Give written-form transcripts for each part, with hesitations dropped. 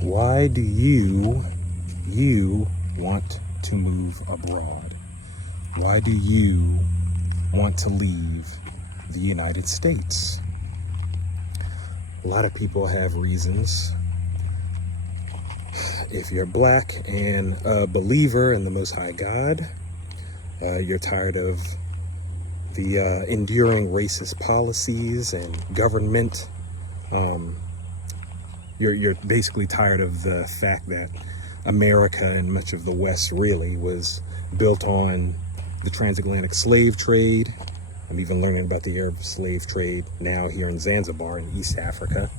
Why do you want to move abroad? Why do you want to leave the United States? A lot of people have reasons. If you're black and a believer in the Most High God, you're tired of the enduring racist policies and government. You're basically tired of the fact that America and much of the West really was built on the transatlantic slave trade. I'm even learning about the Arab slave trade now here in Zanzibar in East Africa.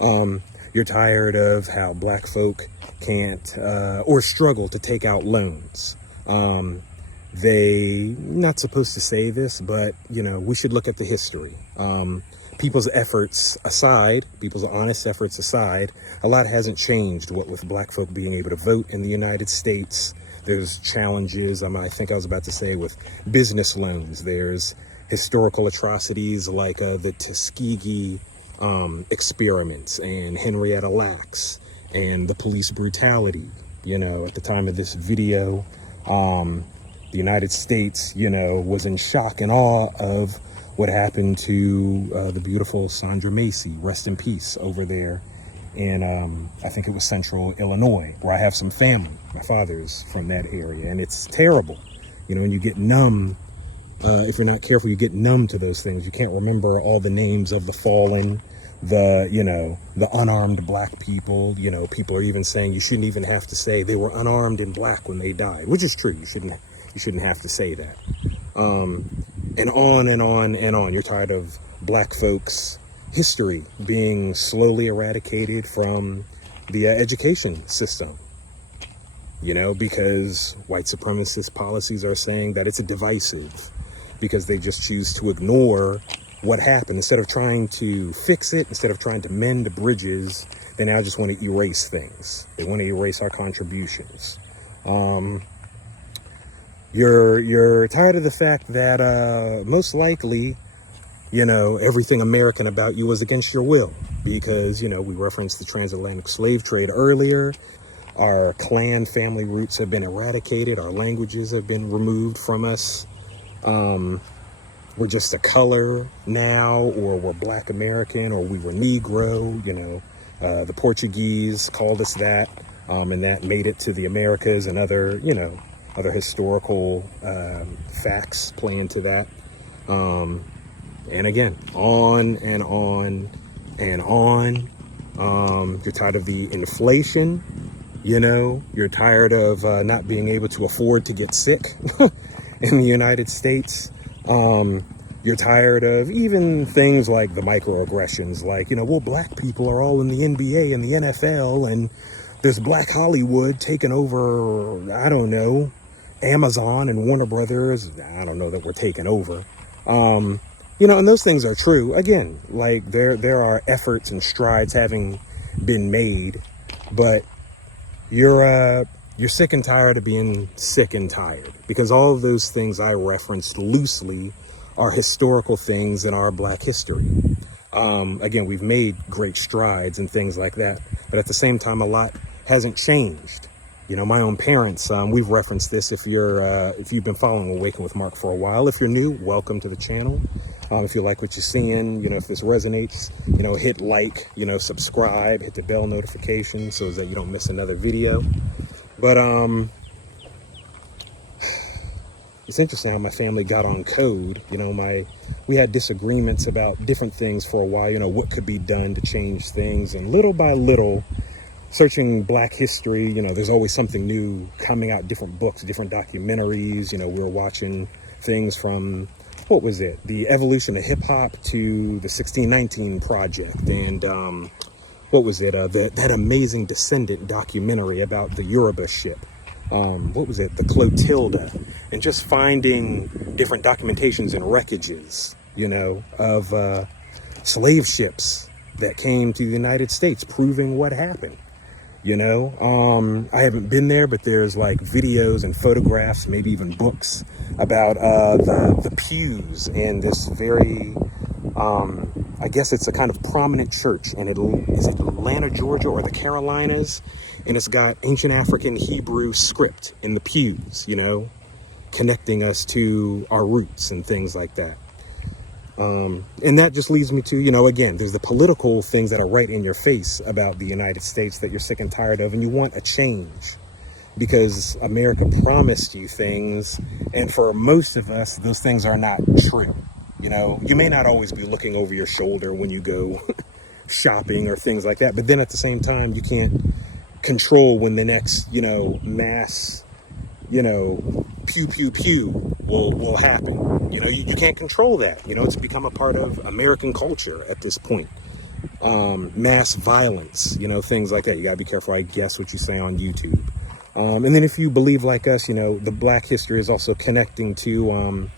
You're tired of how black folk can't or struggle to take out loans. They not supposed to say this, but we should look at the history. People's efforts aside, people's honest efforts aside, a lot hasn't changed. What with black folk being able to vote in the United States, there's challenges. I think I was about to say with business loans. There's historical atrocities like the Tuskegee experiments and Henrietta Lacks and the police brutality. At the time of this video, the United States, was in shock and awe of what happened to the beautiful Sandra Macy, rest in peace, over there in, I think it was Central Illinois, where I have some family. My father's from that area, and it's terrible. When you get numb, if you're not careful, you get numb to those things. You can't remember all the names of the fallen, the unarmed black people. People are even saying you shouldn't even have to say they were unarmed and black when they died, which is true. You shouldn't have to say that. And on and on and on. You're tired of black folks' history being slowly eradicated from the education system. Because white supremacist policies are saying that it's divisive, because they just choose to ignore what happened. Instead of trying to fix it, instead of trying to mend the bridges, they now just want to erase things. They want to erase our contributions. You're tired of the fact that most likely, everything American about you was against your will, because, we referenced the transatlantic slave trade earlier. Our clan family roots have been eradicated. Our languages have been removed from us. We're just a color now, or we're black American, or we were Negro. The Portuguese called us that, and that made it to the Americas, and other historical facts play into that. And again, on and on and on. You're tired of the inflation. You're tired of not being able to afford to get sick in the United States. You're tired of even things like the microaggressions, like, black people are all in the NBA and the NFL, and there's Black Hollywood taking over, I don't know, Amazon and Warner Brothers. I don't know that we're taking over. And those things are true. Again, like there are efforts and strides having been made, but you're sick and tired of being sick and tired, because all of those things I referenced loosely are historical things in our black history. Again, we've made great strides and things like that, but at the same time, a lot hasn't changed. My own parents, we've referenced this. If you've been following Awaken with Mark for a while, if you're new, welcome to the channel. If you like what you're seeing, if this resonates, hit like, subscribe, hit the bell notification so that you don't miss another video. But it's interesting how my family got on code. We had disagreements about different things for a while, what could be done to change things, and little by little, searching black history, there's always something new coming out, different books, different documentaries. We were watching things from, what was it? The evolution of hip hop to the 1619 Project. And what was it? That amazing Descendant documentary about the Yoruba ship. What was it? The Clotilda. And just finding different documentations and wreckages, of slave ships that came to the United States, proving what happened. I haven't been there, but there's like videos and photographs, maybe even books about the pews and this very I guess it's a kind of prominent church, and is it Atlanta, Georgia, or the Carolinas? And it's got ancient African Hebrew script in the pews, you know, connecting us to our roots and things like that. And that just leads me to, you know, again, there's the political things that are right in your face about the United States that you're sick and tired of, and you want a change because America promised you things, and for most of us, those things are not true. You know, you may not always be looking over your shoulder when you go shopping or things like that, but then at the same time, you can't control when the next, you know, mass, you know, pew, pew, pew will happen. You know, you can't control that. You know, it's become a part of American culture at this point. Mass violence, you know, things like that. You gotta be careful, I guess, what you say on YouTube. And then if you believe like us, you know, the Black history is also connecting to,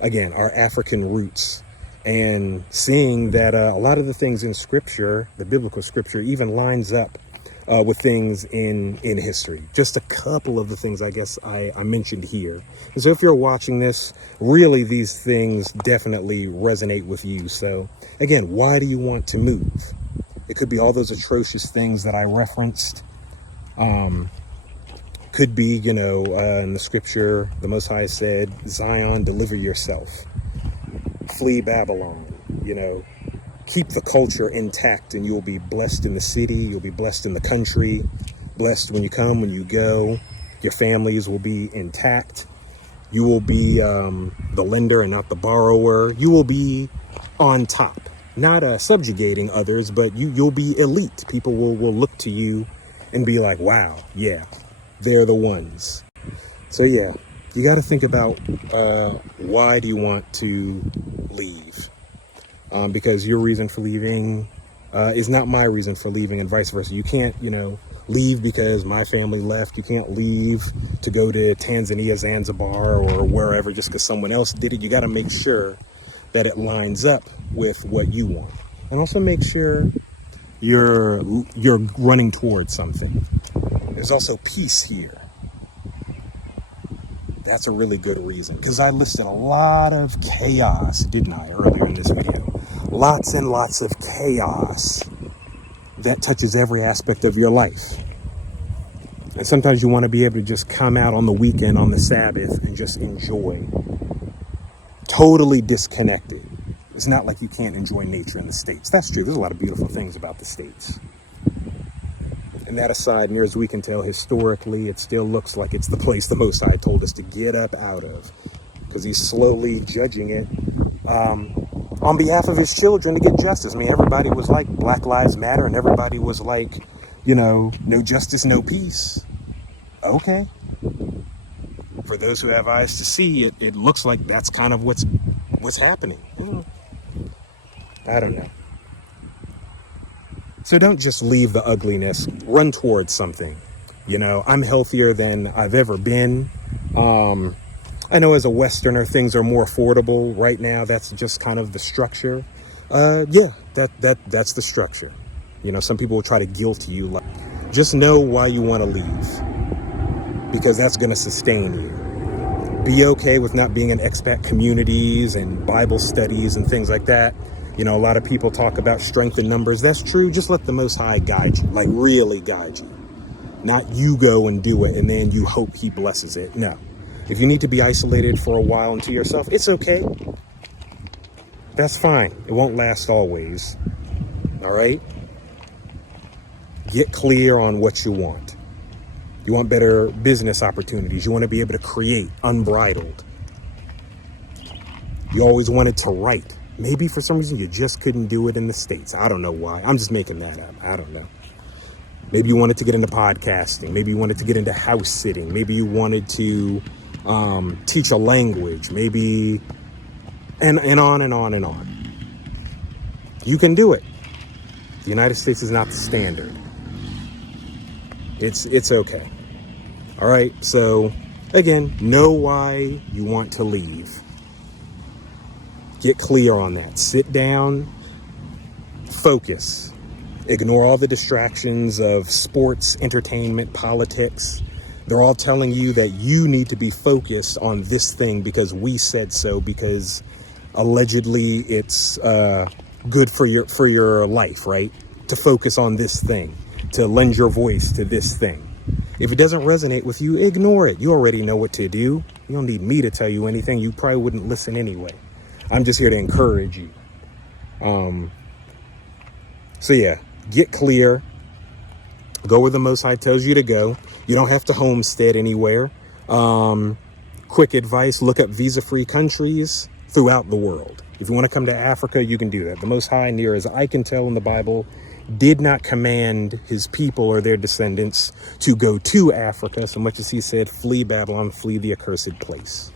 again, our African roots, and seeing that a lot of the things in scripture, the biblical scripture, even lines up with things in history. Just a couple of the things I guess I mentioned here. And so if you're watching this, really these things definitely resonate with you. So again, why do you want to move? It could be all those atrocious things that I referenced. Could be, you know, in the scripture, the Most High said, Zion, deliver yourself. Flee Babylon, you know. Keep the culture intact and you'll be blessed in the city. You'll be blessed in the country. Blessed when you come, when you go. Your families will be intact. You will be the lender and not the borrower. You will be on top. Not subjugating others, but you'll be elite. People will look to you and be like, wow, yeah, they're the ones. So yeah, you got to think about why do you want to leave? Because your reason for leaving is not my reason for leaving, and vice versa. You can't, you know, leave because my family left. You can't leave to go to Tanzania, Zanzibar, or wherever just because someone else did it. You got to make sure that it lines up with what you want, and also make sure you're running towards something. There's also peace here. That's a really good reason, because I listed a lot of chaos, didn't I, earlier in this video? Lots and lots of chaos that touches every aspect of your life. And sometimes you want to be able to just come out on the weekend, on the Sabbath, and just enjoy. Totally disconnected. It's not like you can't enjoy nature in the States. That's true. There's a lot of beautiful things about the States. And that aside, near as we can tell, historically, it still looks like it's the place the Most High told us to get up out of, because he's slowly judging it on behalf of his children to get justice. I mean, everybody was like Black Lives Matter, and everybody was like, you know, no justice, no peace. Okay. For those who have eyes to see, it looks like that's kind of what's happening. I don't know. So don't just leave the ugliness, run towards something. You know, I'm healthier than I've ever been. I know as a Westerner, things are more affordable right now. That's just kind of the structure. Yeah, that's the structure. You know, some people will try to guilt you. Like, just know why you want to leave, because that's going to sustain you. Be okay with not being in expat communities and Bible studies and things like that. You know, a lot of people talk about strength in numbers. That's true. Just let the Most High guide you, like really guide you. Not you go and do it and then you hope he blesses it. No. If you need to be isolated for a while and to yourself, it's okay. That's fine. It won't last always. All right? Get clear on what you want. You want better business opportunities. You want to be able to create unbridled. You always wanted to write. Maybe for some reason you just couldn't do it in the States. I don't know why. I'm just making that up. I don't know. Maybe you wanted to get into podcasting. Maybe you wanted to get into house sitting. Maybe you wanted to teach a language. Maybe, and on and on and on. You can do it. The United States is not the standard. It's okay. All right. So again, know why you want to leave. Get clear on that. Sit down, focus. Ignore all the distractions of sports, entertainment, politics. They're all telling you that you need to be focused on this thing because we said so, because allegedly it's good for your life, right? To focus on this thing, to lend your voice to this thing. If it doesn't resonate with you, ignore it. You already know what to do. You don't need me to tell you anything. You probably wouldn't listen anyway. I'm just here to encourage you. So yeah, get clear. Go where the Most High tells you to go. You don't have to homestead anywhere. Quick advice, look up visa-free countries throughout the world. If you want to come to Africa, you can do that. The Most High, near as I can tell in the Bible, did not command his people or their descendants to go to Africa, so much as he said, flee Babylon, flee the accursed place.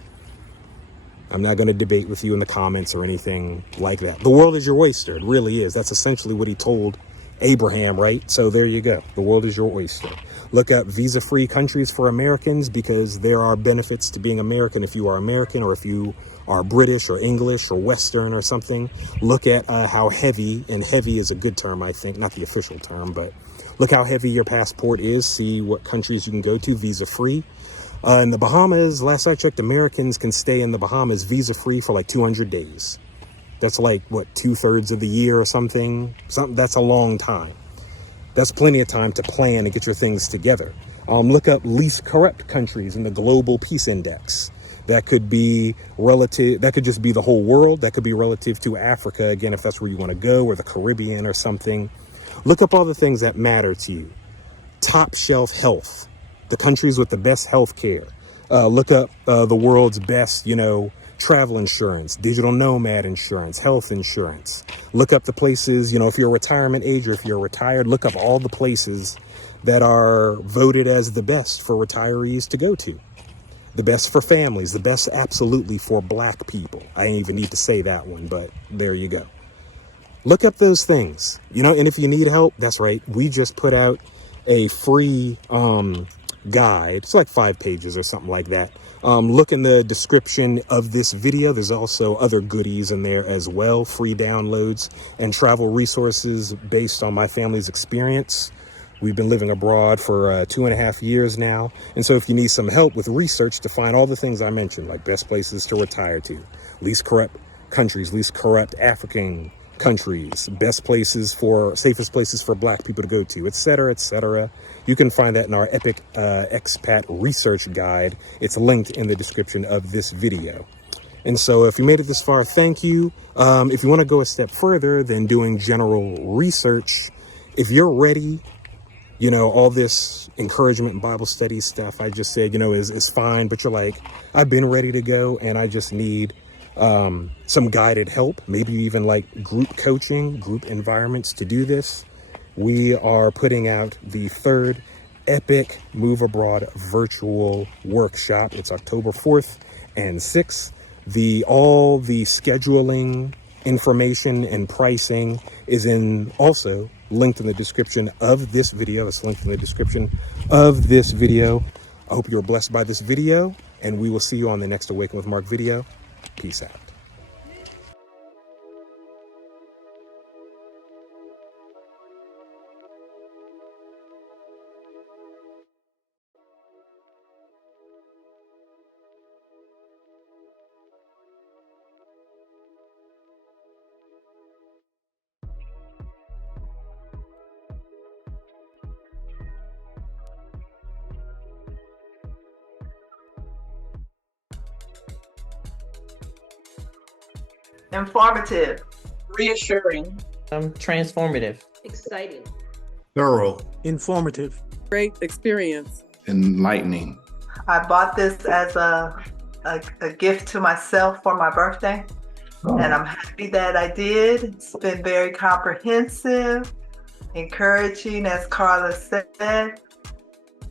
I'm not going to debate with you in the comments or anything like that. The world is your oyster. It really is. That's essentially what he told Abraham, right? So there you go. The world is your oyster. Look up visa-free countries for Americans, because there are benefits to being American if you are American, or if you are British or English or Western or something. Look at how heavy, and heavy is a good term, I think, not the official term, but look how heavy your passport is. See what countries you can go to visa-free. In the Bahamas, last I checked, Americans can stay in the Bahamas visa-free for like 200 days. That's like, what, 2/3 of the year or something? That's a long time. That's plenty of time to plan and get your things together. Look up least corrupt countries in the Global Peace Index. That could be relative, that could just be the whole world. That could be relative to Africa, again, if that's where you want to go, or the Caribbean or something. Look up all the things that matter to you. Top shelf health, the countries with the best health care. Look up the world's best, travel insurance, digital nomad insurance, health insurance. Look up the places, if you're retirement age or if you're retired, look up all the places that are voted as the best for retirees to go to. The best for families, the best absolutely for Black people. I didn't even need to say that one, but there you go. Look up those things, and if you need help, that's right. We just put out a free guide. It's like 5 pages or something like that. Look in the description of this video. There's also other goodies in there as well, free downloads and travel resources based on my family's experience. We've been living abroad for 2.5 years now. And so if you need some help with research to find all the things I mentioned, like best places to retire to, least corrupt countries, least corrupt African countries, best places for, safest places for Black people to go to, etc., etc. You can find that in our epic expat research guide. It's linked in the description of this video. And so if you made it this far, thank you. If you want to go a step further than doing general research, if you're ready, all this encouragement and Bible study stuff I just said, is fine, but you're like, I've been ready to go and I just need some guided help, maybe even like group coaching, group environments to do this. We are putting out the 3rd Epic Move Abroad virtual workshop. It's October 4th and 6th. All the scheduling information and pricing is also linked in the description of this video. It's linked in the description of this video. I hope you're blessed by this video, and we will see you on the next Awaken with Mark video. Peace out. Informative. Reassuring. Transformative. Exciting. Thorough. Informative. Great experience. Enlightening. I bought this as a gift to myself for my birthday, and I'm happy that I did. It's been very comprehensive, encouraging, as Carla said.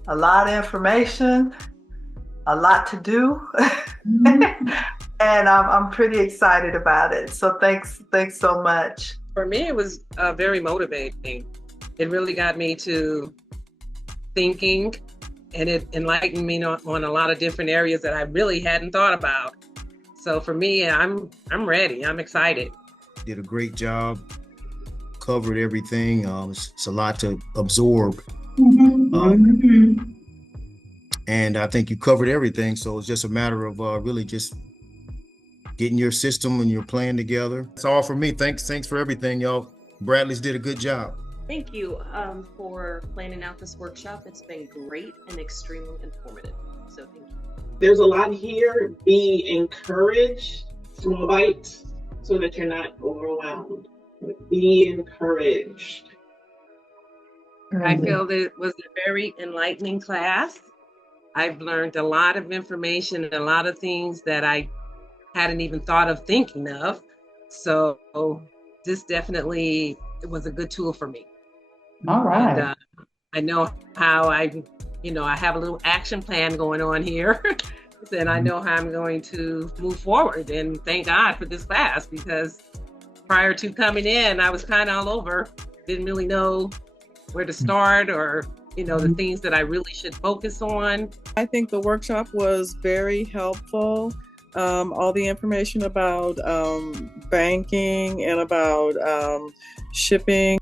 A lot of information, a lot to do. And I'm pretty excited about it. So thanks so much. For me, it was very motivating. It really got me to thinking, and it enlightened me on a lot of different areas that I really hadn't thought about. So for me, I'm ready. I'm excited. Did a great job. Covered everything. It's a lot to absorb. And I think you covered everything. So it's just a matter of really just getting your system and your plan together. That's all for me. Thanks for everything, y'all. Bradley's did a good job. Thank you for planning out this workshop. It's been great and extremely informative. So thank you. There's a lot here. Be encouraged, small bites, so that you're not overwhelmed. Be encouraged. I feel that it was a very enlightening class. I've learned a lot of information and a lot of things that I hadn't even thought of thinking of. So this definitely was a good tool for me. All right. And, I know how I have a little action plan going on here. And I know how I'm going to move forward. And thank God for this class, because prior to coming in, I was kind of all over, didn't really know where to start or, the things that I really should focus on. I think the workshop was very helpful. All the information about banking and about shipping